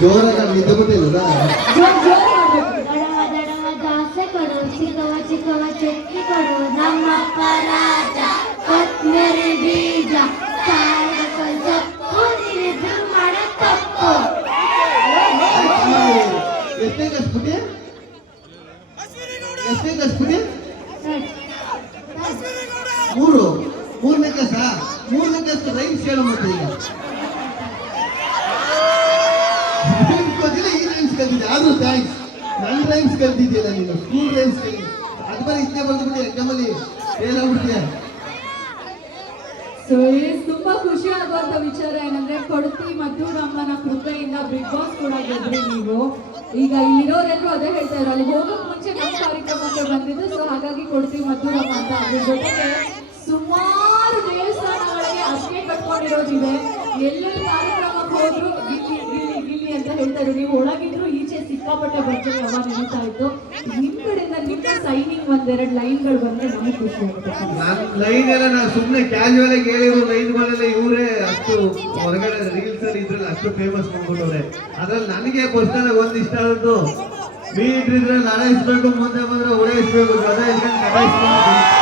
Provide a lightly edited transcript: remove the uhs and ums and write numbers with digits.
ಜೋರಾಗಿ ನಿದ್ದೆ ಬಿಟ್ಟಿಲ್ಲ ದಾಸೆ ಕೊಡು ಚಿಕ್ಕವ ಚಿಕ್ಕವ ಚಟ್ನಿ ಕೊಡು ನಮ್ಮಪ್ಪ ರಾಜ ಕೊತ್ತಂಬರಿ ಬೀಜ ಸೊಪ್ಪು ನೀರಿದ್ರು ಮಾಡ ತಪ್ಪು. ಎಷ್ಟೇ ಕಸ್ಬಿಟ್ಟಿ ಎಷ್ಟೇ ಕಸ್ಬಿಟ್ಟಿ ಮೂರನೇ ಕಸ ಮೂರನೇ ಕಸ ರೈಮ್ಸ್ ಹೇಳೋ ಮತ್ತೆ ಈಗ ಈ ರೈಮ್ಸ್ ಕಲ್ತಿದ್ದೆ ಆದ್ರೂ ಥ್ಯಾಂಕ್ಸ್. ನನ್ನ ರೈಮ್ಸ್ ಕಲ್ತಿದ್ದಿಲ್ಲ ನೀನು ಸ್ಕೂಲ್ ರೈಮ್ಸ್ ಕಲಿ ಅದು ಬರೀ ಇಷ್ಟೇ ಬರ್ದುಬಿಟ್ಟು ಎಕ್ಸಾಮಲ್ಲಿ ಏನಾಗ್ಬಿಡ್ತೀಯ. ಸೊ ತುಂಬಾ ಖುಷಿ ಆಗುವಂತ ವಿಚಾರ ಏನಂದ್ರೆ ಕೊಡತಿ ಮತ್ತು ನಮ್ಮನ ಕೃಪೆಯಿಂದ ಬಿಗ್ ಬಾಸ್ ಕೂಡ ಗೆದ್ರಿ ನೀವು. ಈಗ ಇಲ್ಲಿರೋರೆಲ್ಲರೂ ಅದೇ ಹೇಳ್ತಾ ಇದ್ರು, ಅಲ್ಲಿ ಹೋಗಕ್ ಮುಂಚೆ ನಮ್ಮ ಕಾರ್ಯಕ್ರಮಕ್ಕೆ ಬಂದಿದ್ದು. ಸೊ ಹಾಗಾಗಿ ಕೊಡತಿ ಮತ್ತು ನಮ್ಮ ಅಂತ ಅದ್ರ ಜೊತೆಗೆ ಸುಮಾರು ದೇವಸ್ಥಾನಗಳಿಗೆ ಅರ್ಕೆ ಕಟ್ಕೊಂಡಿರೋದಿದೆ. ಎಲ್ಲೆಲ್ಲಿ ಕಾರ್ಯಕ್ರಮಕ್ಕೆ ಹೋದ್ರು ಗಿಲ್ಲಿ ಗಿಲ್ಲಿ ಗಿಲ್ಲಿ ಅಂತ ಹೇಳ್ತಾರೆ. ನೀವು ಒಳಗಿದ್ರು ಈಚೆ ಸಿಕ್ಕಾಪಟ್ಟೆ ಬರ್ತಾರೆ ಅವಾಗ ನೆನೀತಾ ಇತ್ತು. ನಿಮ್ ಕಡೆಯಿಂದ ನಿಮ್ಮ ಸೈನಿಂಗ್ ಒಂದೆರಡು ಲೈನ್ಗಳು ಬಂದ್ರೆ ನಮಗೆ ಖುಷಿ ಆಗುತ್ತೆ. ನಾನು ಲೈನ್ ಎಲ್ಲ ನಾನು ಸುಮ್ಮನೆ ಕ್ಯಾಶುವಲ್ ಆಗಿ ಹೇಳಿರೋ ಲೈನ್ಗಳೆಲ್ಲ ಇವರೇ ಅಷ್ಟು ಹೊರಗಡೆ ರೀಲ್ಸ್ ಅಲ್ಲಿ ಇದ್ರಲ್ಲಿ ಅಷ್ಟು ಫೇಮಸ್ ಮಾಡ್ಬಿಟ್ಟವ್ರೆ. ಅದ್ರಲ್ಲಿ ನನಗೆ ಪರ್ಸನಲ್ ಒಂದು ಇಷ್ಟ ಆದದ್ದು ಮೀಟ್ರ್ ಇದ್ರೆ ಲಡಾಯಿಸ್ಬೇಕು, ಮುಂದೆ ಬಂದ್ರೆ ಉಡಾಯಿಸ್ಬೇಕು, ಗದ ಇಸ್ಕೊಂಡು ಕಟಾಯಿಸ್ಕೊಂಡು